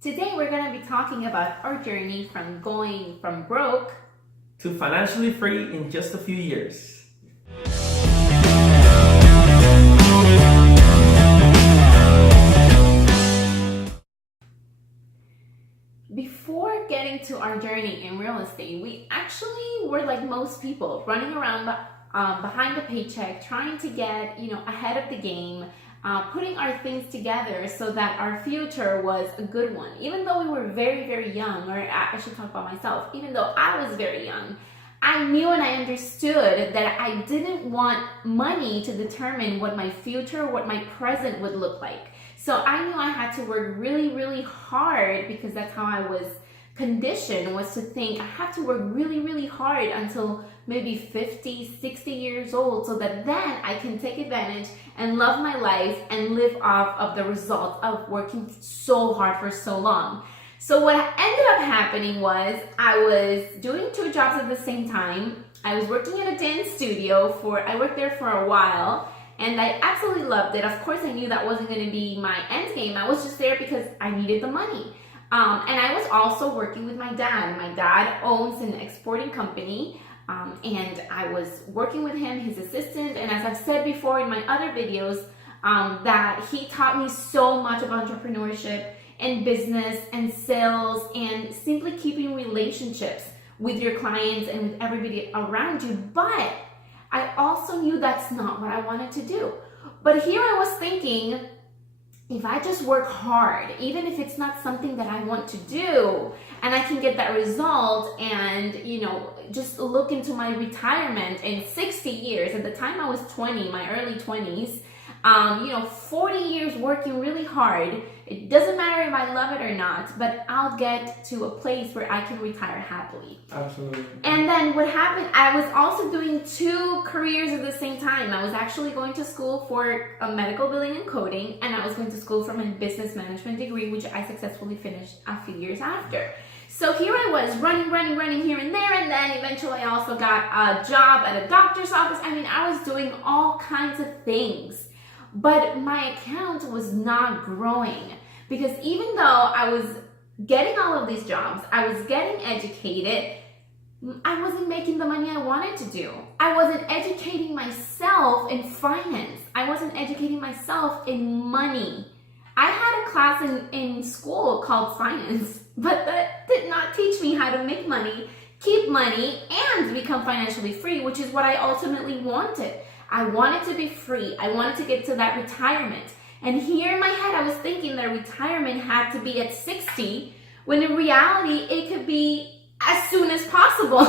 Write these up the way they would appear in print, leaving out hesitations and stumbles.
Today we're going to be talking about our journey from going from broke to financially free in just a few years. Before getting to our journey in real estate, we actually were like most people, running around behind a paycheck, trying to get ahead of the game, putting our things together so that our future was a good one. Even though we were very, very young, or I should talk about myself, even though I was very young, I knew and I understood that I didn't want money to determine what my future, what my present would look like. So I knew I had to work really, really hard, because that's how I was conditioned, was to think I have to work really, really hard until maybe 50, 60 years old, so that then I can take advantage and love my life and live off of the results of working so hard for so long. So what ended up happening was I was doing two jobs at the same time. I was working at a dance studio I worked there for a while, and I absolutely loved it. Of course, I knew that wasn't going to be my end game. I was just there because I needed the money. And I was also working with my dad. My dad owns an exporting company, and I was working with him, his assistant. And as I've said before in my other videos, that he taught me so much about entrepreneurship and business and sales and simply keeping relationships with your clients and with everybody around you. But I also knew that's not what I wanted to do. But here I was thinking, if I just work hard, even if it's not something that I want to do, and I can get that result and, just look into my retirement in 60 years. At the time I was 20, my early 20s, 40 years working really hard. It doesn't matter if I love it or not, but I'll get to a place where I can retire happily. Absolutely. And then what happened, I was also doing two careers at the same time. I was actually going to school for a medical billing and coding, and I was going to school for my business management degree, which I successfully finished a few years after. So here I was running here and there, and then eventually I also got a job at a doctor's office. I mean, I was doing all kinds of things. But my account was not growing, because even though I was getting all of these jobs, I was getting educated, I wasn't making the money I wanted to do. I wasn't educating myself in finance. I wasn't educating myself in money. I had a class in school called finance, but that did not teach me how to make money, keep money, and become financially free, which is what I ultimately wanted. I wanted to be free. I wanted to get to that retirement. And here in my head, I was thinking that retirement had to be at 60, when in reality, it could be as soon as possible,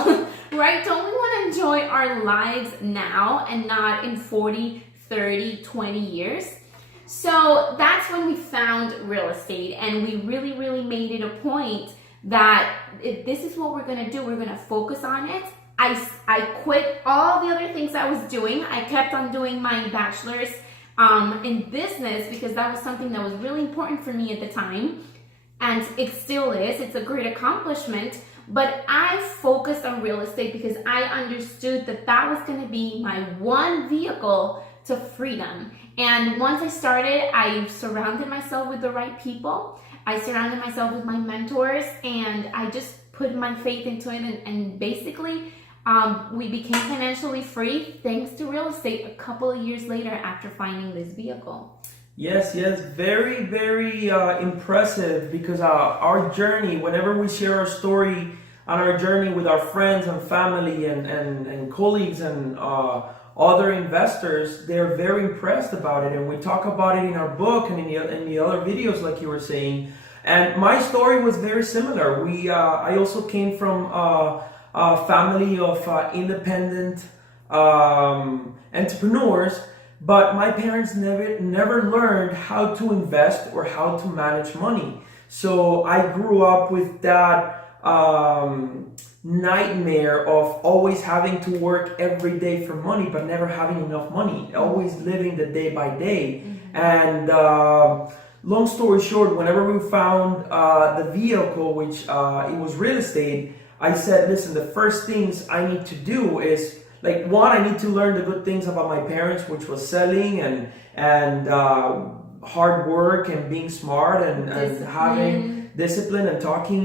right? Don't we want to enjoy our lives now and not in 40, 30, 20 years? So that's when we found real estate, and we really, really made it a point that if this is what we're going to do, we're going to focus on it. I quit all the other things I was doing. I kept on doing my bachelor's in business, because that was something that was really important for me at the time. And it still is. It's a great accomplishment. But I focused on real estate because I understood that that was going to be my one vehicle to freedom. And once I started, I surrounded myself with the right people. I surrounded myself with my mentors, and I just put my faith into it, and basically we became financially free thanks to real estate a couple of years later after finding this vehicle. Yes, very, very impressive, because our journey, whenever we share our story on our journey with our friends and family and colleagues and other investors, they're very impressed about it, and we talk about it in our book and in the other videos, like you were saying. And my story was very similar. I also came from a family of independent entrepreneurs, but my parents never learned how to invest or how to manage money. So I grew up with that nightmare of always having to work every day for money, but never having enough money, always living the day by day. Mm-hmm. And long story short, whenever we found the vehicle, which it was real estate, I said, listen, the first things I need to do is, like, one, I need to learn the good things about my parents, which was selling and hard work and being smart and having discipline and talking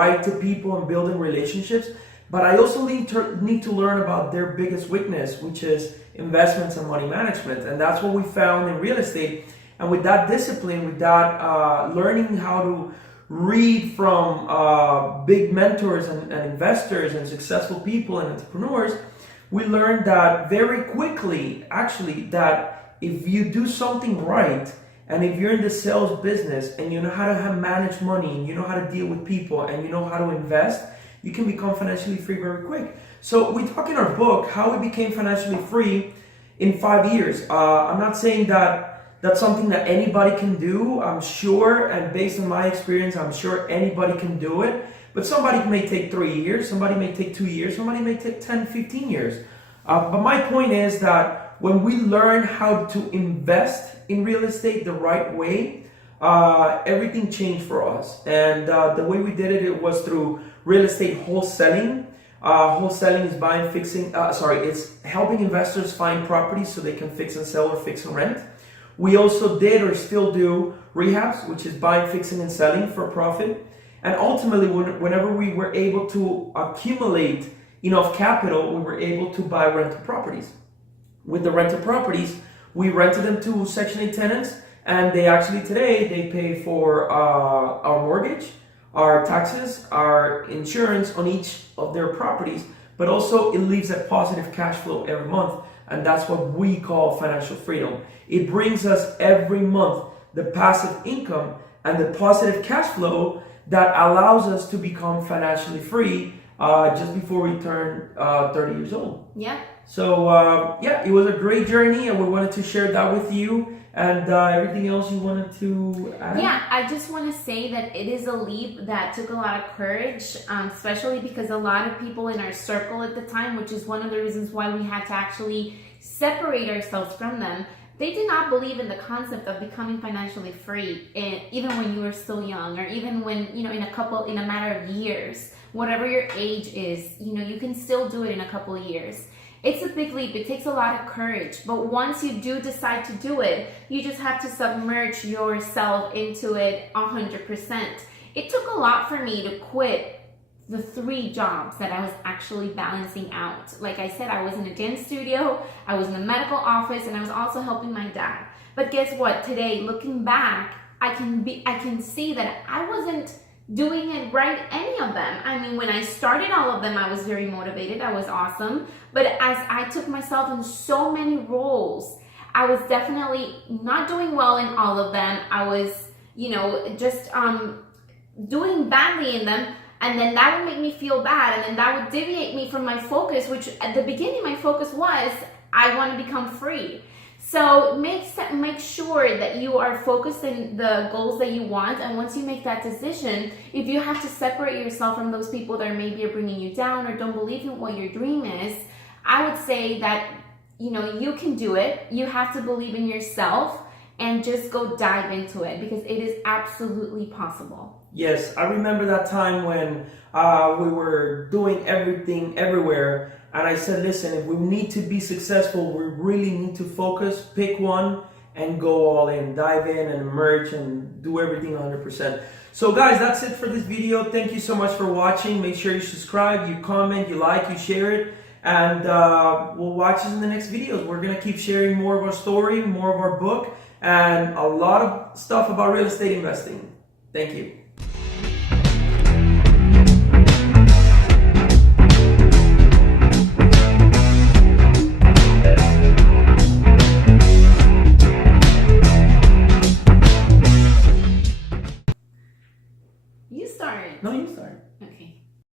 right to people and building relationships. But I also need to learn about their biggest weakness, which is investments and money management. And that's what we found in real estate. And with that discipline, with that learning how to read from big mentors and investors and successful people and entrepreneurs, we learned that very quickly, actually, that if you do something right, and if you're in the sales business and you know how to manage money, and you know how to deal with people, and you know how to invest, you can become financially free very quick. So we talk in our book how we became financially free in 5 years. I'm not saying that that's something that anybody can do, I'm sure, and based on my experience, I'm sure anybody can do it. But somebody may take 3 years, somebody may take 2 years, somebody may take 10, 15 years. But my point is that when we learn how to invest in real estate the right way, everything changed for us. And the way we did it, it was through real estate wholesaling. Wholesaling is it's helping investors find properties so they can fix and sell or fix and rent. We also did or still do rehabs, which is buying, fixing, and selling for profit. And ultimately, whenever we were able to accumulate enough capital, we were able to buy rental properties. With the rental properties, we rented them to Section 8 tenants, and they actually today, they pay for our mortgage, our taxes, our insurance on each of their properties, but also it leaves a positive cash flow every month. And that's what we call financial freedom. It brings us every month the passive income and the positive cash flow that allows us to become financially free just before we turn 30 years old. Yeah. So it was a great journey, and we wanted to share that with you. And everything else you wanted to add? Yeah, I just want to say that it is a leap that took a lot of courage, especially because a lot of people in our circle at the time, which is one of the reasons why we had to actually separate ourselves from them, they did not believe in the concept of becoming financially free, even when you were still young, or even when, in a matter of years, whatever your age is, you can still do it in a couple of years. It's a big leap. It takes a lot of courage. But once you do decide to do it, you just have to submerge yourself into it 100%. It took a lot for me to quit the 3 jobs that I was actually balancing out. Like I said, I was in a dance studio, I was in a medical office, and I was also helping my dad. But guess what? Today, looking back, I can see that I wasn't doing it right, any of them. I mean, when I started all of them, I was very motivated. I was awesome. But as I took myself in so many roles, I was definitely not doing well in all of them. I was, just doing badly in them. And then that would make me feel bad. And then that would deviate me from my focus, which at the beginning, my focus was, I want to become free. So make sure that you are focused in the goals that you want. And once you make that decision, if you have to separate yourself from those people that maybe are bringing you down or don't believe in what your dream is, I would say that, you can do it. You have to believe in yourself and just go dive into it, because it is absolutely possible. Yes, I remember that time when we were doing everything everywhere. And I said, listen, if we need to be successful, we really need to focus, pick one, and go all in. Dive in and emerge and do everything 100%. So guys, that's it for this video. Thank you so much for watching. Make sure you subscribe, you comment, you like, you share it. And we'll watch us in the next videos. We're going to keep sharing more of our story, more of our book, and a lot of stuff about real estate investing. Thank you. You started. No, you start. Okay.